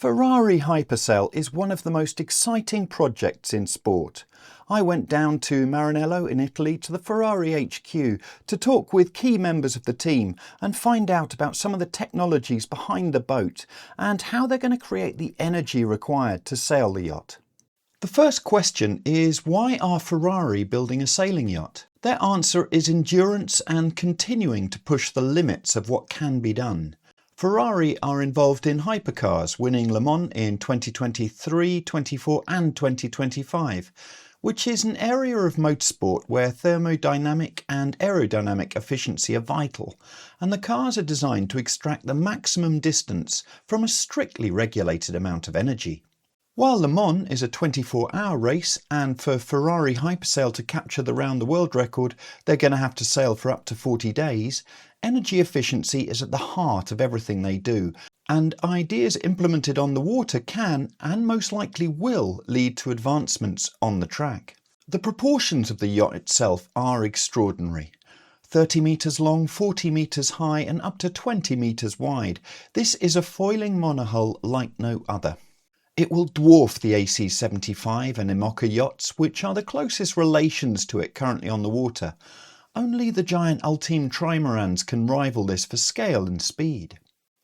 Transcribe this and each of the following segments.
Ferrari Hypersail is one of the most exciting projects in sport. I went down to Maranello in Italy to the Ferrari HQ to talk with key members of the team and find out about some of the technologies behind the boat and how they're going to create the energy required to sail the yacht. The first question is, why are Ferrari building a sailing yacht? Their answer is endurance and continuing to push the limits of what can be done. Ferrari are involved in hypercars, winning Le Mans in 2023, 24 and 2025, which is an area of motorsport where thermodynamic and aerodynamic efficiency are vital, and the cars are designed to extract the maximum distance from a strictly regulated amount of energy. While Le Mans is a 24-hour race, and for Ferrari Hypersail to capture the round-the-world record, they're going to have to sail for up to 40 days, energy efficiency is at the heart of everything they do, and ideas implemented on the water can, and most likely will, lead to advancements on the track. The proportions of the yacht itself are extraordinary. 30 metres long, 40 metres high and up to 20 metres wide. This is a foiling monohull like no other. It will dwarf the AC75 and IMOCA yachts, which are the closest relations to it currently on the water. Only the giant Ultim trimarans can rival this for scale and speed.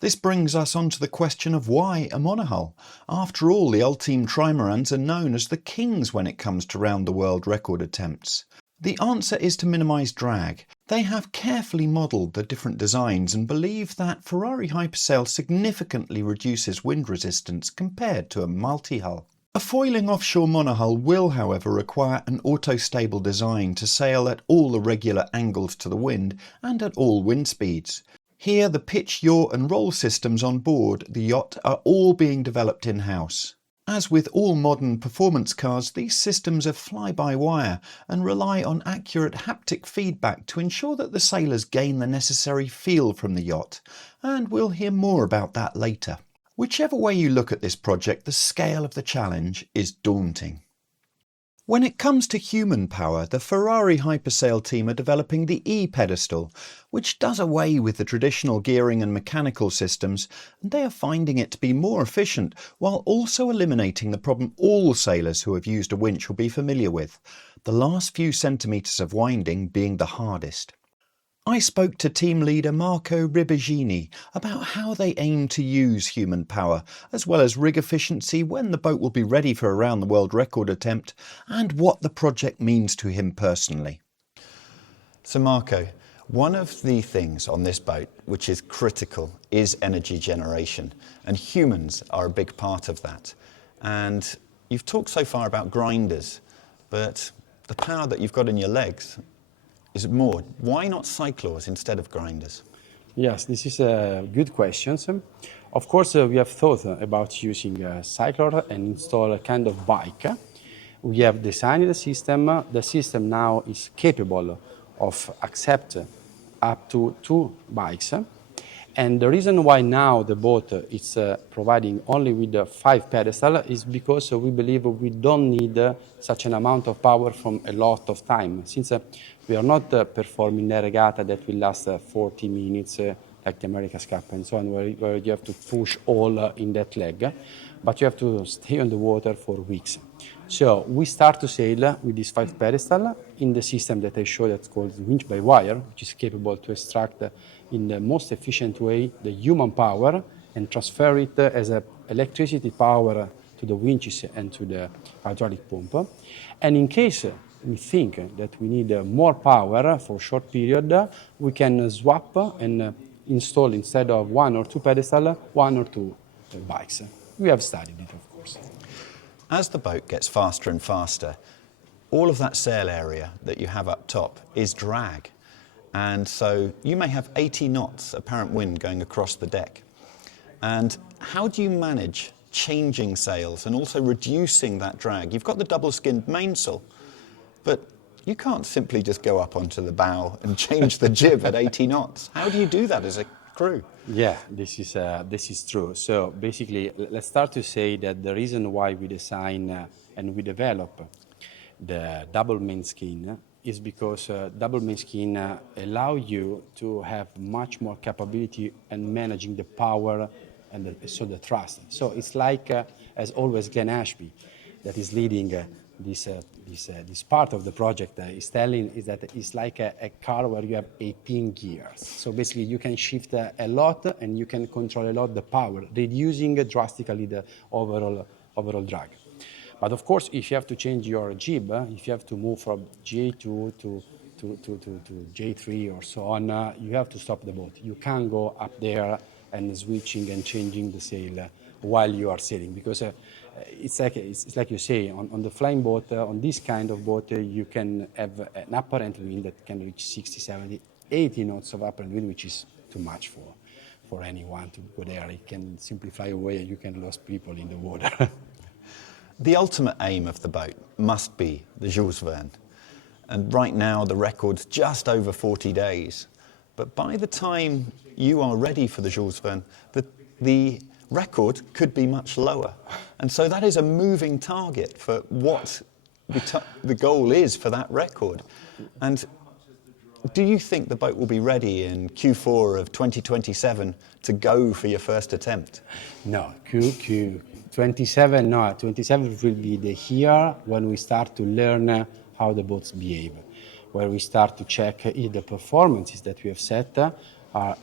This brings us on to the question of why a monohull. After all, the Ultim trimarans are known as the kings when it comes to round-the-world record attempts. The answer is to minimise drag. They have carefully modelled the different designs and believe that Ferrari Hypersail significantly reduces wind resistance compared to a multi-hull. A foiling offshore monohull will, however, require an auto-stable design to sail at all the regular angles to the wind and at all wind speeds. Here, the pitch, yaw and roll systems on board the yacht are all being developed in-house. As with all modern performance cars, these systems are fly-by-wire and rely on accurate haptic feedback to ensure that the sailors gain the necessary feel from the yacht, and we'll hear more about that later. Whichever way you look at this project, the scale of the challenge is daunting. When it comes to human power, the Ferrari Hypersail team are developing the E-pedestal, which does away with the traditional gearing and mechanical systems, and they are finding it to be more efficient while also eliminating the problem all sailors who have used a winch will be familiar with, the last few centimetres of winding being the hardest. I spoke to team leader Marco Ribigini about how they aim to use human power, as well as rig efficiency, when the boat will be ready for a round-the-world record attempt, and what the project means to him personally. So Marco, one of the things on this boat which is critical is energy generation, and humans are a big part of that. And you've talked so far about grinders, but the power that you've got in your legs is more. Why not cyclors instead of grinders? Yes, this is a good question. Of course, we have thought about using a cyclor and install a kind of bike. We have designed the system. The system now is capable of accept up to 2 bikes. And the reason why now the boat is providing only with 5 pedestals is because we believe we don't need such an amount of power from a lot of time. Since we are not performing a regatta that will last 40 minutes like the America's Cup and so on, where you have to push all in that leg, but you have to stay on the water for weeks. So we start to sail with this 5 pedestal in the system that I showed that's called winch by wire, which is capable to extract in the most efficient way the human power and transfer it as electricity power to the winches and to the hydraulic pump. And in case we think that we need more power for a short period, we can swap and install, instead of 1 or 2 pedestals, 1 or 2 bikes. We have studied it, of course. As the boat gets faster and faster, all of that sail area that you have up top is drag. And so you may have 80 knots apparent wind going across the deck. And how do you manage changing sails and also reducing that drag? You've got the double-skinned mainsail, but you can't simply just go up onto the bow and change the jib at 80 knots. How do you do that as a crew? Yeah, this is true. So basically, let's start to say that the reason why we design and we develop the double main skin is because double main skin allow you to have much more capability in managing the power and so the trust. So it's like, as always, Glenn Ashby, that is leading this part of the project, is telling is that it's like a car where you have 18 gears. So basically, you can shift a lot and you can control a lot the power, reducing drastically the overall drag. But of course, if you have to change your jib, if you have to move from J2 to J3 or so on, you have to stop the boat. You can't go up there and switching and changing the sail while you are sailing, because it's like you say, on the flying boat, on this kind of boat, you can have an apparent wind that can reach 60, 70, 80 knots of apparent wind, which is too much for anyone to go there. It can simply fly away and you can lose people in the water. The ultimate aim of the boat must be the Jules Verne. And right now the record's just over 40 days. But by the time you are ready for the Jules Verne, the record could be much lower. And so that is a moving target for what the goal is for that record. And do you think the boat will be ready in Q4 of 2027 to go for your first attempt? No, Q27, no. 27 will be the year when we start to learn how the boats behave, where we start to check if the performances that we have set are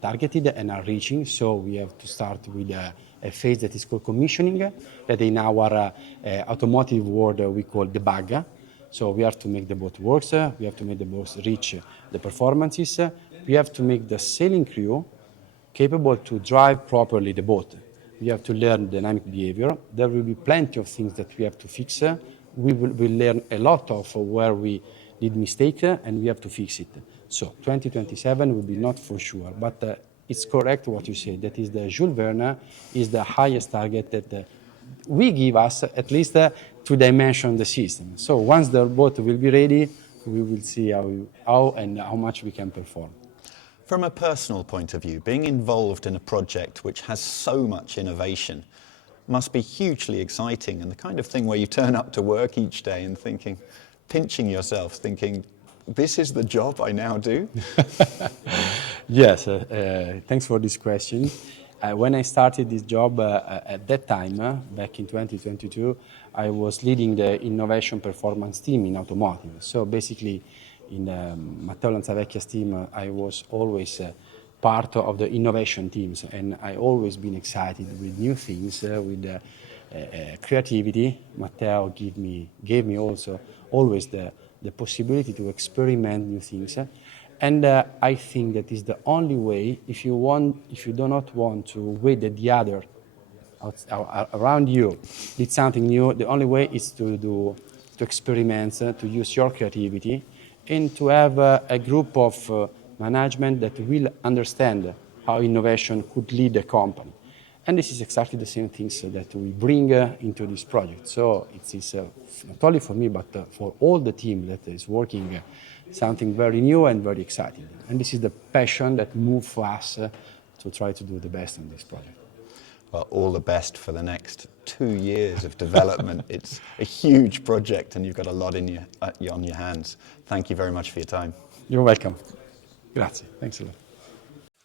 targeted and are reaching. So we have to start with a phase that is called commissioning, that in our automotive world we call debug. So we have to make the boat work, we have to make the boats reach the performances, we have to make the sailing crew capable to drive properly the boat. We have to learn dynamic behavior. There will be plenty of things that we have to fix. We will learn a lot of where we did mistake and we have to fix it. So 2027 will be not for sure, but it's correct what you say. That is the Jules Verne is the highest target that we give us, at least to dimension the system. So once the boat will be ready, we will see how and how much we can perform. From a personal point of view, being involved in a project which has so much innovation must be hugely exciting, and the kind of thing where you turn up to work each day and pinching yourself, thinking, this is the job I now do? Yes, thanks for this question. When I started this job at that time, back in 2022, I was leading the innovation performance team in automotive. So basically, in Matteo Lanzavecchia's team, I was always part of the innovation teams, and I always been excited with new things, with creativity. Matteo gave me also always the possibility to experiment new things. And I think that is the only way, if you do not want to wait that the other around you did something new, the only way is to experiment, to use your creativity, and to have a group of management that will understand how innovation could lead a company. And this is exactly the same things that we bring into this project. So it is not only for me, but for all the team that is working something very new and very exciting. And this is the passion that moves us to try to do the best on this project. Well, all the best for the next 2 years of development. It's a huge project and you've got a lot on your hands. Thank you very much for your time. You're welcome. Grazie. Thanks a lot.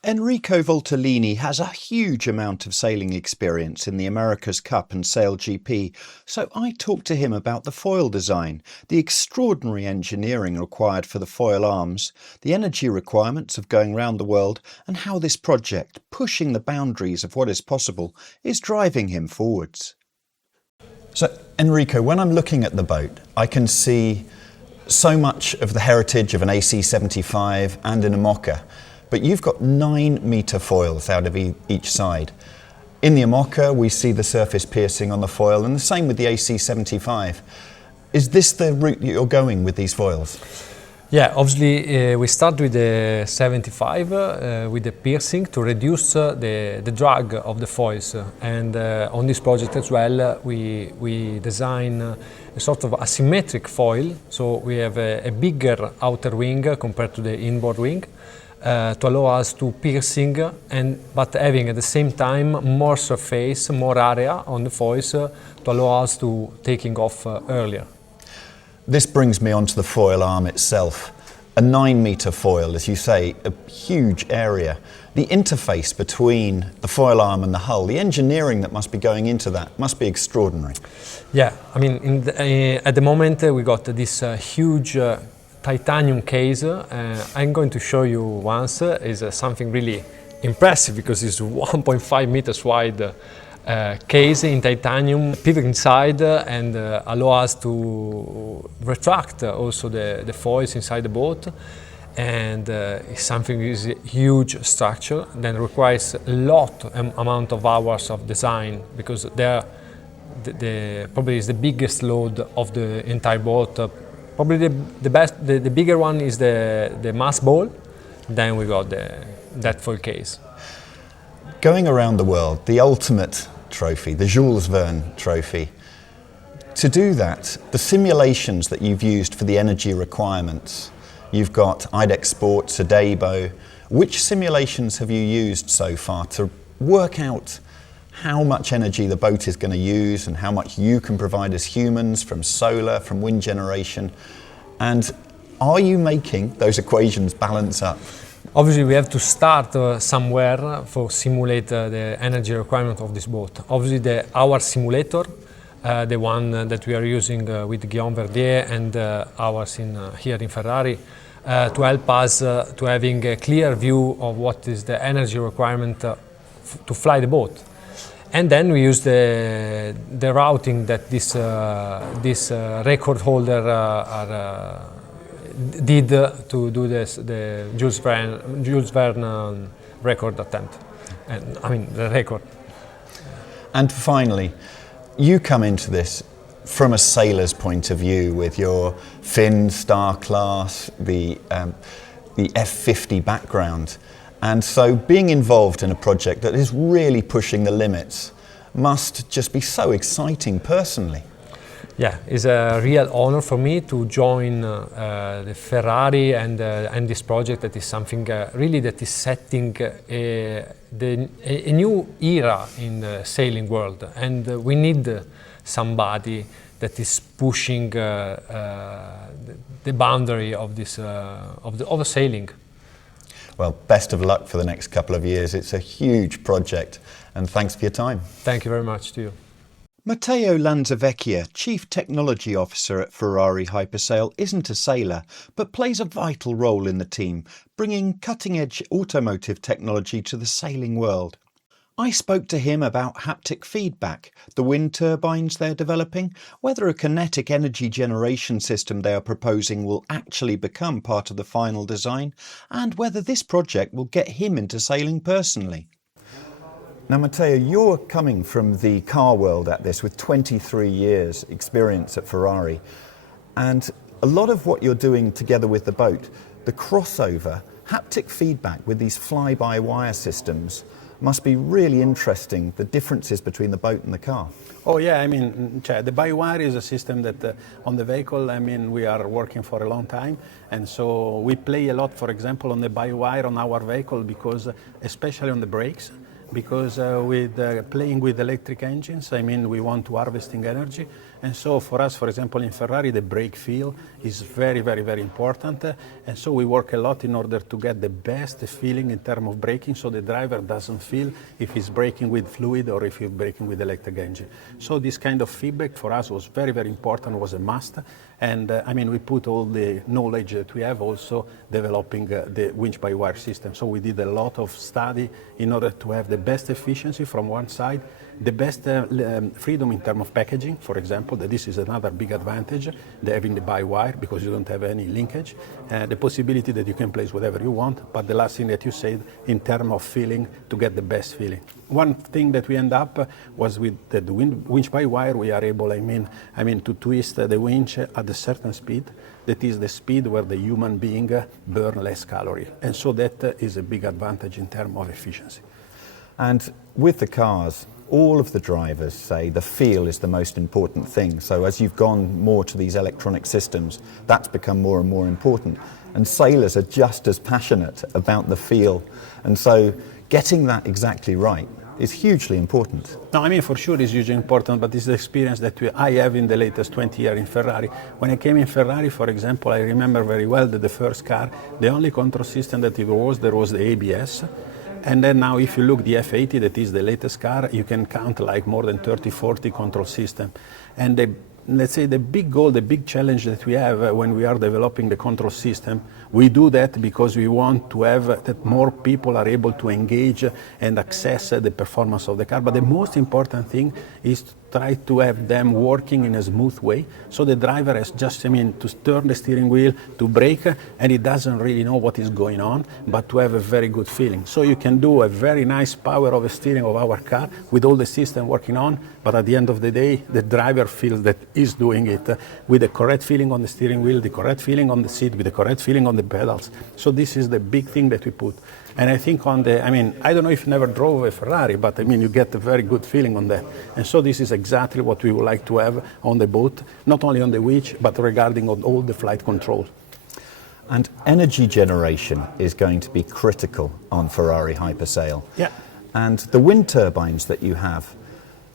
Enrico Voltolini has a huge amount of sailing experience in the America's Cup and Sail GP, so I talked to him about the foil design, the extraordinary engineering required for the foil arms, the energy requirements of going round the world, and how this project, pushing the boundaries of what is possible, is driving him forwards. So, Enrico, when I'm looking at the boat, I can see so much of the heritage of an AC75 and an IMOCA. But you've got 9-metre foils out of each side. In the IMOCA, we see the surface piercing on the foil, and the same with the AC75. Is this the route that you're going with these foils? Yeah, obviously we start with the 75 with the piercing to reduce the drag of the foils. And on this project as well, we design a sort of asymmetric foil. So we have a bigger outer wing compared to the inboard wing. To allow us to piercing, but having at the same time more surface, more area on the foils to allow us to taking off earlier. This brings me on to the foil arm itself. a 9-metre foil, as you say, a huge area. The interface between the foil arm and the hull, the engineering that must be going into that must be extraordinary. Yeah, I mean, at the moment we got this huge titanium case. I'm going to show you once. Is something really impressive because it's 1.5 meters wide case in titanium, pivot inside and allow us to retract also the foils inside the boat. And it's something is a huge structure that requires a lot amount of hours of design because they're probably is the biggest load of the entire boat. Probably the bigger one is the mast ball. Then we got that foil case. Going around the world, the ultimate trophy, the Jules Verne trophy. To do that, the simulations that you've used for the energy requirements, you've got IDEX Sports, Adebo. Which simulations have you used so far to work out how much energy the boat is going to use and how much you can provide as humans from solar, from wind generation? And are you making those equations balance up? Obviously, we have to start somewhere for simulate the energy requirement of this boat. Obviously, our simulator, the one that we are using with Guillaume Verdier and ours here in Ferrari, to help us to having a clear view of what is the energy requirement to fly the boat. And then we use the routing that this record holder did to do the Jules Verne record attempt. And I mean the record. And finally, you come into this from a sailor's point of view with your Finn Star class, the F50 background. And so being involved in a project that is really pushing the limits must just be so exciting personally. Yeah, it's a real honor for me to join the Ferrari and this project that is something really that is setting a new era in the sailing world, and we need somebody that is pushing the boundary of this of sailing. Well, best of luck for the next couple of years. It's a huge project, and thanks for your time. Thank you very much to you. Matteo Lanzavecchia, Chief Technology Officer at Ferrari Hypersail, isn't a sailor, but plays a vital role in the team, bringing cutting-edge automotive technology to the sailing world. I spoke to him about haptic feedback, the wind turbines they're developing, whether a kinetic energy generation system they are proposing will actually become part of the final design, and whether this project will get him into sailing personally. Now, Matteo, you're coming from the car world at this with 23 years experience at Ferrari, and a lot of what you're doing together with the boat, the crossover, haptic feedback with these fly-by-wire systems, must be really interesting, the differences between the boat and the car. Oh yeah, I mean, the by-wire is a system that on the vehicle, I mean, we are working for a long time, and so we play a lot, for example, on the by-wire on our vehicle, because especially on the brakes, because with playing with electric engines, I mean, we want to harvesting energy. And so for us, for example, in Ferrari, the brake feel is very, very, very important. And so we work a lot in order to get the best feeling in terms of braking, so the driver doesn't feel if he's braking with fluid or if he's braking with electric engine. So this kind of feedback for us was very, very important, was a must. And I mean, we put all the knowledge that we have also developing the winch-by-wire system. So we did a lot of study in order to have the best efficiency from one side, the best freedom in terms of packaging, for example, that this is another big advantage, having the by-wire, because you don't have any linkage, the possibility that you can place whatever you want, but the last thing that you said in terms of feeling, to get the best feeling. One thing that we end up was with the winch-by-wire, we are able, I mean, to twist the winch at a certain speed, that is the speed where the human being burn less calorie. And so that is a big advantage in terms of efficiency. And with the cars, all of the drivers say the feel is the most important thing. So as you've gone more to these electronic systems, that's become more and more important. And sailors are just as passionate about the feel. And so getting that exactly right is hugely important. No, I mean, for sure it's hugely important, but it's the experience that I have in the latest 20 years in Ferrari. When I came in Ferrari, for example, I remember very well that the first car, the only control system that there was the ABS. And then now if you look the F80, that is the latest car, you can count like more than 30, 40 control system. And let's say the big goal, the big challenge that we have when we are developing the control system, we do that because we want to have that more people are able to engage and access the performance of the car. But the most important thing is to try to have them working in a smooth way. So the driver has just, to turn the steering wheel, to brake, and he doesn't really know what is going on, but to have a very good feeling. So you can do a very nice power of steering of our car with all the system working on, but at the end of the day, the driver feels that he's doing it with the correct feeling on the steering wheel, the correct feeling on the seat, with the correct feeling on the pedals. So this is the big thing that we put. And I think I don't know if you never drove a Ferrari, but you get a very good feeling on that. And so this is exactly what we would like to have on the boat, not only on the winch, but regarding all the flight control. And energy generation is going to be critical on Ferrari Hypersail. Yeah. And the wind turbines that you have,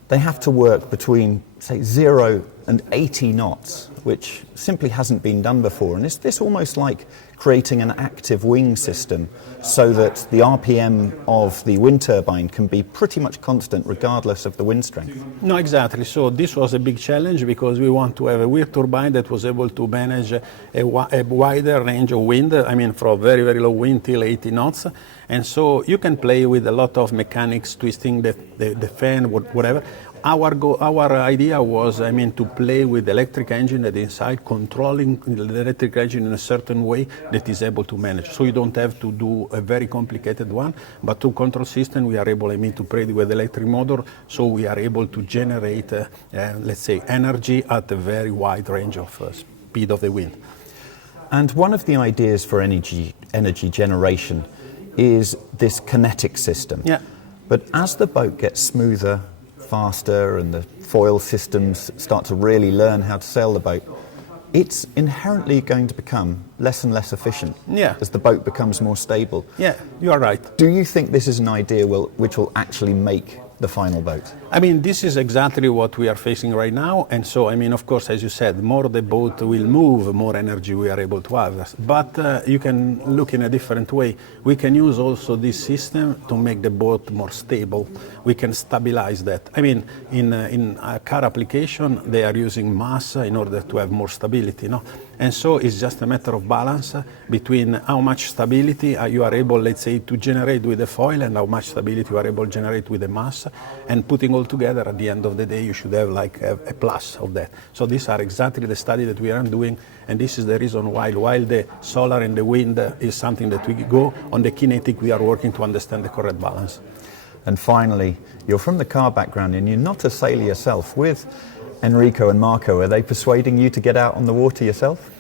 they have to work between, say, 0 and 80 knots, which simply hasn't been done before. And is this almost like creating an active wing system so that the RPM of the wind turbine can be pretty much constant regardless of the wind strength? No, exactly. So this was a big challenge because we want to have a wind turbine that was able to manage a wider range of wind, from very, very low wind till 80 knots. And so you can play with a lot of mechanics, twisting the fan, whatever. Our idea was, to play with the electric engine that inside, controlling the electric engine in a certain way that is able to manage. So you don't have to do a very complicated one, but to control system, we are able, to play with the electric motor, so we are able to generate, let's say, energy at a very wide range of speed of the wind. And one of the ideas for energy generation is this kinetic system. Yeah. But as the boat gets smoother, faster, and the foil systems start to really learn how to sail the boat, it's inherently going to become less and less efficient as the boat becomes more stable. Yeah, you are right. Do you think this is an idea which will actually make the final boat? This is exactly what we are facing right now. And so, of course, as you said, more the boat will move, more energy we are able to have. But you can look in a different way. We can use also this system to make the boat more stable. We can stabilize that. In a car application, they are using mass in order to have more stability, no? And so it's just a matter of balance between how much stability you are able, let's say, to generate with the foil and how much stability you are able to generate with the mass. And putting all together, at the end of the day, you should have like a plus of that. So these are exactly the study that we are doing. And this is the reason why, while the solar and the wind is something that we go, on the kinetic, we are working to understand the correct balance. And finally, you're from the car background and you're not a sailor yourself. With Enrico and Marco, are they persuading you to get out on the water yourself?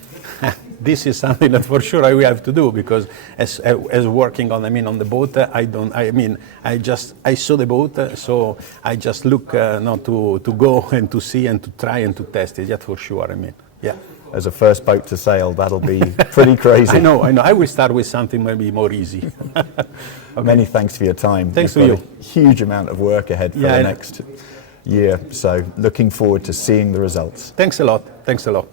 This is something that for sure we have to do, because as working on the boat, I saw the boat, so I just look not to go and to see and to try and to test it. Just for sure. Yeah. As a first boat to sail, that'll be pretty crazy. I know. I will start with something maybe more easy. Okay. Many thanks for your time. Thanks to you. A huge amount of work ahead for the next year, so looking forward to seeing the results. Thanks a lot. Thanks a lot.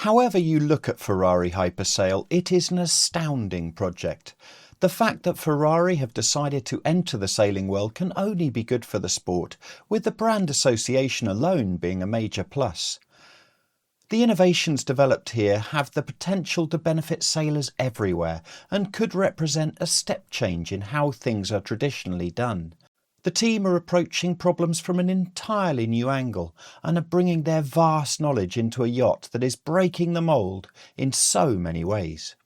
However you look at Ferrari Hypersail, it is an astounding project. The fact that Ferrari have decided to enter the sailing world can only be good for the sport, with the brand association alone being a major plus. The innovations developed here have the potential to benefit sailors everywhere and could represent a step change in how things are traditionally done. The team are approaching problems from an entirely new angle and are bringing their vast knowledge into a yacht that is breaking the mould in so many ways.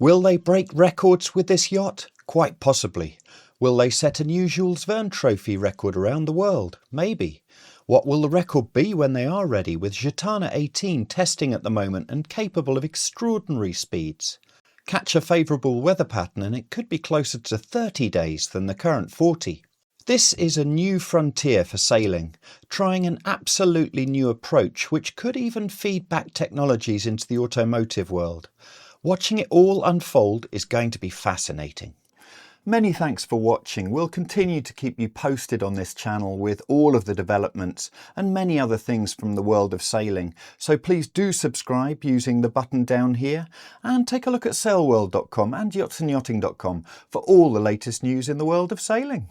Will they break records with this yacht? Quite possibly. Will they set a new Jules Verne Trophy record around the world? Maybe. What will the record be when they are ready, with Gitana 18 testing at the moment and capable of extraordinary speeds? Catch a favourable weather pattern and it could be closer to 30 days than the current 40. This is a new frontier for sailing, trying an absolutely new approach which could even feed back technologies into the automotive world. Watching it all unfold is going to be fascinating. Many thanks for watching. We'll continue to keep you posted on this channel with all of the developments and many other things from the world of sailing. So please do subscribe using the button down here, and take a look at sailworld.com and yachtsandyachting.com for all the latest news in the world of sailing.